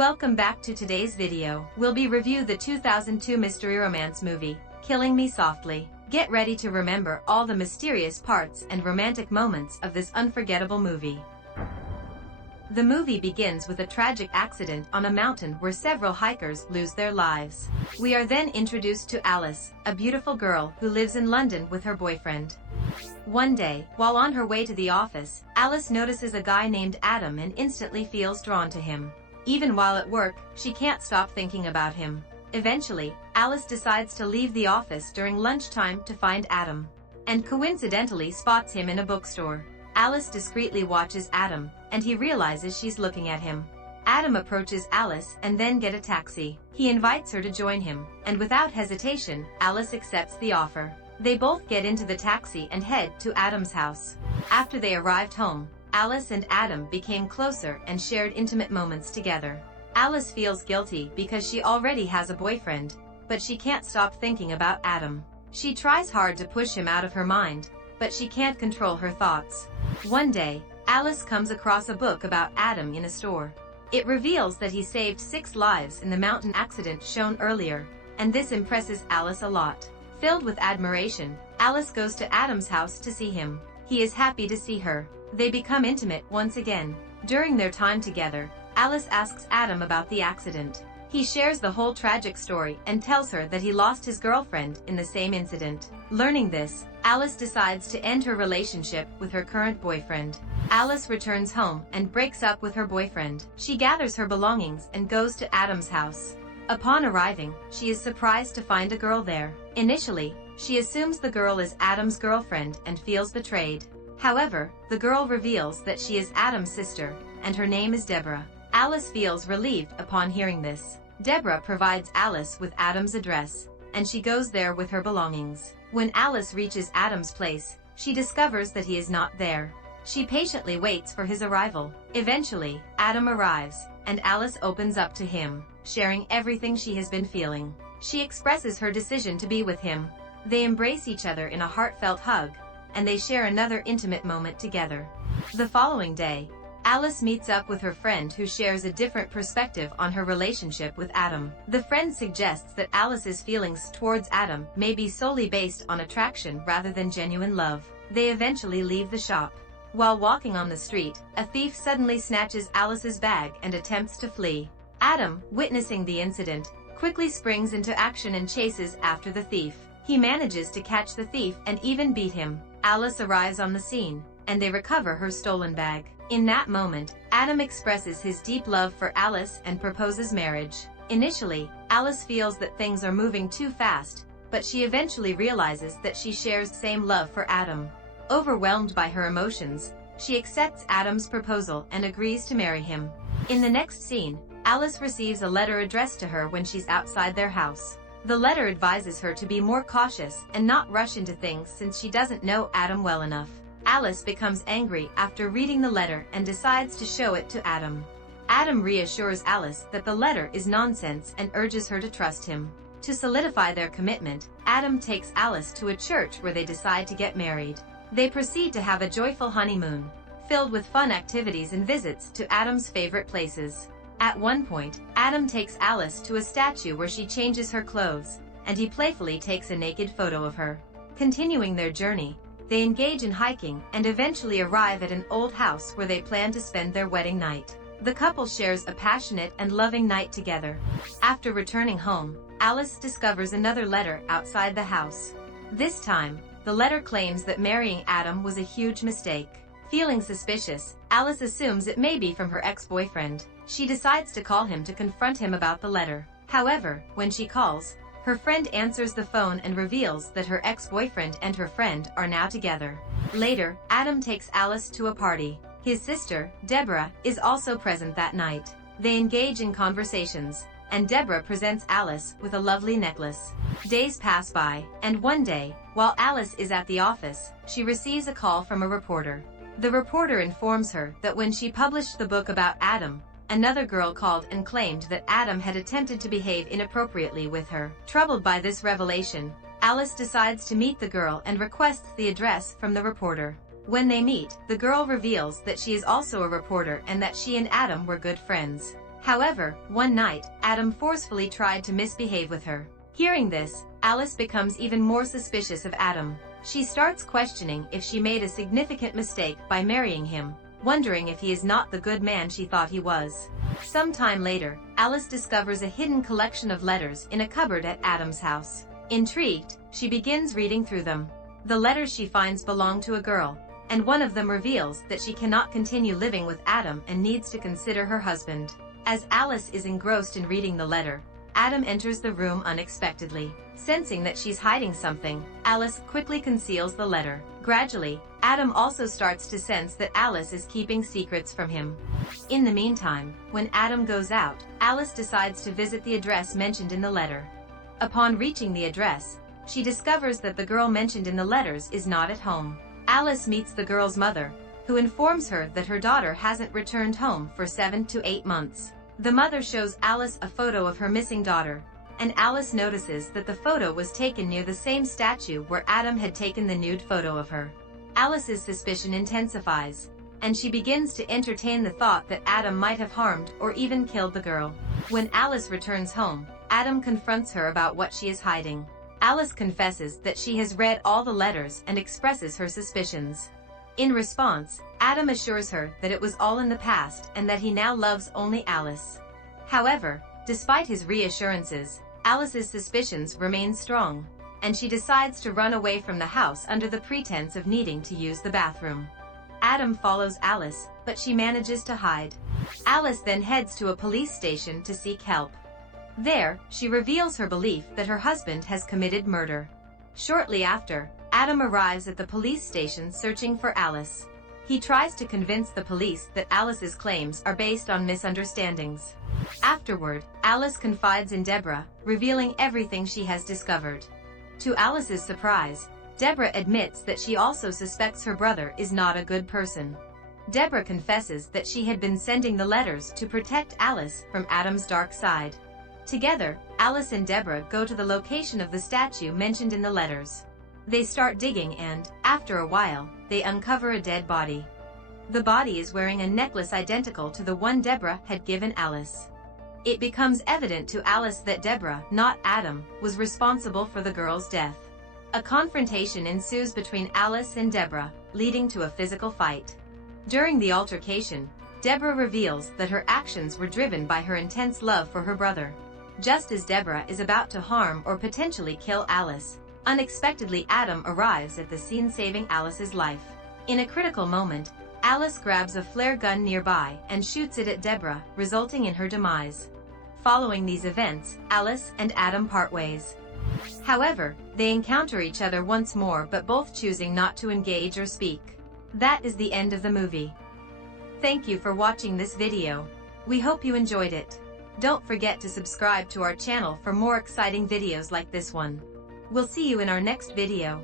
Welcome back to today's video. We'll be review the 2002 mystery romance movie, Killing Me Softly. Get ready to remember all the mysterious parts and romantic moments of this unforgettable movie. The movie begins with a tragic accident on a mountain where several hikers lose their lives. We are then introduced to Alice, a beautiful girl who lives in London with her boyfriend. One day, while on her way to the office, Alice notices a guy named Adam and instantly feels drawn to him. Even while at work, she can't stop thinking about him. Eventually, Alice decides to leave the office during lunchtime to find Adam, and coincidentally spots him in a bookstore. Alice discreetly watches Adam, and he realizes she's looking at him. Adam approaches Alice and then get a taxi. He invites her to join him, and without hesitation, Alice accepts the offer. They both get into the taxi and head to Adam's house. After they arrived home, Alice and Adam became closer and shared intimate moments together. Alice feels guilty because she already has a boyfriend, but she can't stop thinking about Adam. She tries hard to push him out of her mind, but she can't control her thoughts. One day, Alice comes across a book about Adam in a store. It reveals that he saved 6 lives in the mountain accident shown earlier, and this impresses Alice a lot. Filled with admiration, Alice goes to Adam's house to see him. He is happy to see her. They become intimate once again. During their time together, Alice asks Adam about the accident. He shares the whole tragic story and tells her that he lost his girlfriend in the same incident. Learning this, Alice decides to end her relationship with her current boyfriend. Alice returns home and breaks up with her boyfriend. She gathers her belongings and goes to Adam's house. Upon arriving, she is surprised to find a girl there. Initially, she assumes the girl is Adam's girlfriend and feels betrayed. However, the girl reveals that she is Adam's sister, and her name is Deborah. Alice feels relieved upon hearing this. Deborah provides Alice with Adam's address, and she goes there with her belongings. When Alice reaches Adam's place, she discovers that he is not there. She patiently waits for his arrival. Eventually, Adam arrives, and Alice opens up to him, sharing everything she has been feeling. She expresses her decision to be with him. They embrace each other in a heartfelt hug, and they share another intimate moment together. The following day, Alice meets up with her friend who shares a different perspective on her relationship with Adam. The friend suggests that Alice's feelings towards Adam may be solely based on attraction rather than genuine love. They eventually leave the shop. While walking on the street, a thief suddenly snatches Alice's bag and attempts to flee. Adam, witnessing the incident, quickly springs into action and chases after the thief. He manages to catch the thief and even beat him. Alice arrives on the scene, and they recover her stolen bag. In that moment, Adam expresses his deep love for Alice and proposes marriage. Initially, Alice feels that things are moving too fast, but she eventually realizes that she shares the same love for Adam. Overwhelmed by her emotions, she accepts Adam's proposal and agrees to marry him. In the next scene, Alice receives a letter addressed to her when she's outside their house. The letter advises her to be more cautious and not rush into things since she doesn't know Adam well enough. Alice becomes angry after reading the letter and decides to show it to Adam. Adam reassures Alice that the letter is nonsense and urges her to trust him. To solidify their commitment, Adam takes Alice to a church where they decide to get married. They proceed to have a joyful honeymoon, filled with fun activities and visits to Adam's favorite places. At one point, Adam takes Alice to a statue where she changes her clothes, and he playfully takes a naked photo of her. Continuing their journey, they engage in hiking and eventually arrive at an old house where they plan to spend their wedding night. The couple shares a passionate and loving night together. After returning home, Alice discovers another letter outside the house. This time, the letter claims that marrying Adam was a huge mistake. Feeling suspicious, Alice assumes it may be from her ex-boyfriend. She decides to call him to confront him about the letter. However, when she calls, her friend answers the phone and reveals that her ex-boyfriend and her friend are now together. Later, Adam takes Alice to a party. His sister, Deborah, is also present that night. They engage in conversations, and Deborah presents Alice with a lovely necklace. Days pass by, and one day, while Alice is at the office, she receives a call from a reporter. The reporter informs her that when she published the book about Adam, another girl called and claimed that Adam had attempted to behave inappropriately with her. Troubled by this revelation, Alice decides to meet the girl and requests the address from the reporter. When they meet, the girl reveals that she is also a reporter and that she and Adam were good friends. However, one night, Adam forcefully tried to misbehave with her. Hearing this, Alice becomes even more suspicious of Adam. She starts questioning if she made a significant mistake by marrying him, wondering if he is not the good man she thought he was. Some time later, Alice discovers a hidden collection of letters in a cupboard at Adam's house. Intrigued, she begins reading through them. The letters she finds belong to a girl, and one of them reveals that she cannot continue living with Adam and needs to consider her husband. As Alice is engrossed in reading the letter, Adam enters the room unexpectedly. Sensing that she's hiding something, Alice quickly conceals the letter. Gradually, Adam also starts to sense that Alice is keeping secrets from him. In the meantime, when Adam goes out, Alice decides to visit the address mentioned in the letter. Upon reaching the address, she discovers that the girl mentioned in the letters is not at home. Alice meets the girl's mother, who informs her that her daughter hasn't returned home for 7 to 8 months. The mother shows Alice a photo of her missing daughter, and Alice notices that the photo was taken near the same statue where Adam had taken the nude photo of her. Alice's suspicion intensifies, and she begins to entertain the thought that Adam might have harmed or even killed the girl. When Alice returns home, Adam confronts her about what she is hiding. Alice confesses that she has read all the letters and expresses her suspicions. In response, Adam assures her that it was all in the past and that he now loves only Alice. However, despite his reassurances, Alice's suspicions remain strong, and she decides to run away from the house under the pretense of needing to use the bathroom. Adam follows Alice, but she manages to hide. Alice then heads to a police station to seek help. There, she reveals her belief that her husband has committed murder. Shortly after, Adam arrives at the police station searching for Alice. He tries to convince the police that Alice's claims are based on misunderstandings. Afterward, Alice confides in Deborah, revealing everything she has discovered. To Alice's surprise, Deborah admits that she also suspects her brother is not a good person. Deborah confesses that she had been sending the letters to protect Alice from Adam's dark side. Together, Alice and Deborah go to the location of the statue mentioned in the letters. They start digging and, after a while, they uncover a dead body. The body is wearing a necklace identical to the one Deborah had given Alice. It becomes evident to Alice that Deborah, not Adam, was responsible for the girl's death. A confrontation ensues between Alice and Deborah, leading to a physical fight. During the altercation, Deborah reveals that her actions were driven by her intense love for her brother. Just as Deborah is about to harm or potentially kill Alice, unexpectedly Adam arrives at the scene, saving Alice's life. In a critical moment, Alice grabs a flare gun nearby and shoots it at Deborah, resulting in her demise. Following these events, Alice and Adam part ways. However, they encounter each other once more, but both choosing not to engage or speak. That is the end of the movie. Thank you for watching this video. We hope you enjoyed it. Don't forget to subscribe to our channel for more exciting videos like this one. We'll see you in our next video.